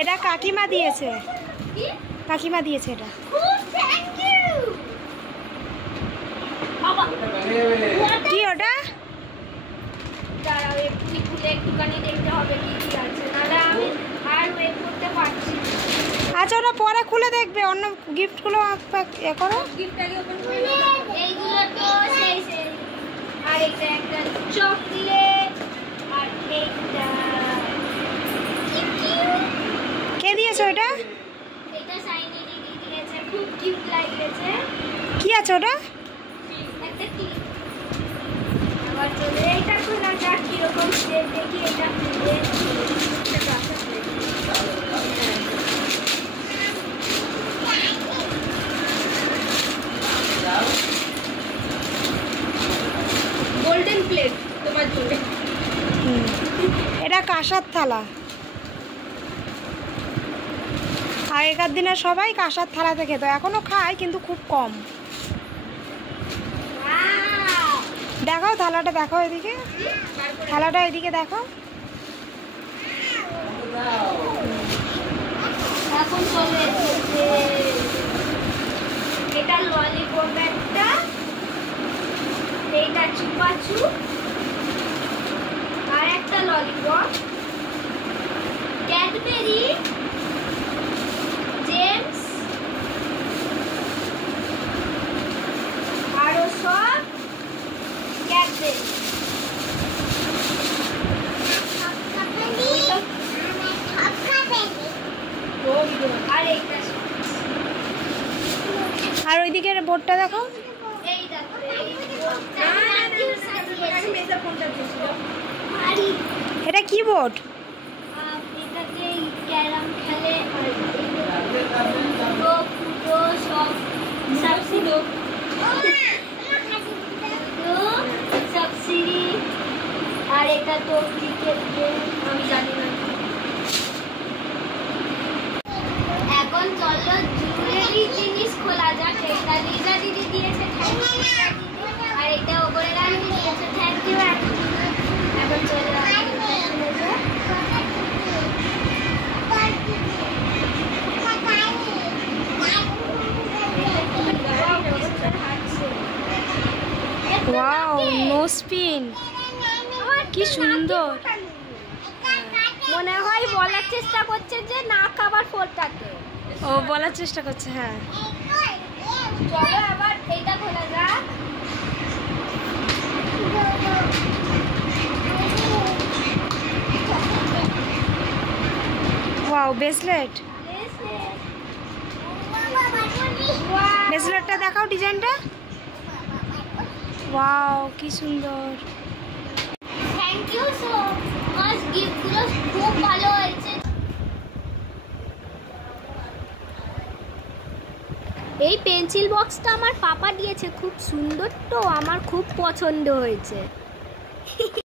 এটা কাকিমা দিয়েছে, কাকিমা দিয়েছে এটা। কি ওটা? দাঁড়াও একটু খুলে একটুখানি দেখতে হবে কি কি আছে, নাহলে আমি আর ওয়েট করতে পারছি। আচ্ছা ওটা পরে খুলে দেখবে, অন্য গিফটগুলো এ করো। গিফটটাকে ওপেন করে দাও। এইগুলো তো সেই সেই, আর এটা একটা চকলেট, আর এইটা কে দিয়েছে ওইটা? এটা সাইনি দিদি দিয়েছে, খুব কিউট লাগছে। কি আছে ওটা? একটা ক্লিপ। আবার চলে এইটা খোলা যাক, কিরকম শেপ দেখি এটা খুলে। গোল্ডেন প্লেট তোমার জন্য। এটা কাঁসার থালা। আগেকার দিনে সবাই কাঁসার থালাতে খেত, এখনো খায় কিন্তু খুব কম। দেখাও থালাটা, দেখাও এদিকে, থালাটা এদিকে দেখো। এখন চলে এসেছে এটা ললিপপ একটা, এইটা চুপাচু, আর একটা ললিপপ, ক্যাডবেরি, জেমস, আরো সব ক্যাডবেরি। আর এইটা আর ওইদিকে বোর্ডটা দেখো। এই দেখো এই এটা কি বোর্ড? এটাতে ক্যারাম খেলে, আর ফুটো ফুটো সব সাবসিডি সাবসিডি, আর এটা তো ক্রিকেট গেম, আমি জানি না। এখন চলো জুয়েলারি জিনিস খোলা যাক। এটা লিজা দিদি দিয়েছে, আর এটা ওপরে রাখি দিয়েছে, থ্যাংক ইউ। এখন চলো ওয়াও, নোজপিন, কি সুন্দর। মনে হয় বলার চেষ্টা করছে যে না খাবার ফোরটাকে। ও বলার চেষ্টা করছে, হ্যাঁ। চলো আবার এইটা খোলা যাক। Wow, bracelet. ব্রেসলেটটা দেখাও, ডিজাইনটা। ওয়াও, কি সুন্দর। থ্যাংক ইউ সো মাচ, গিফটগুলো খুব ভালো হয়েছে। এই পেন্সিল বক্সটা আমার পাপা দিয়েছে, খুব সুন্দর, তো আমার খুব পছন্দ হয়েছে।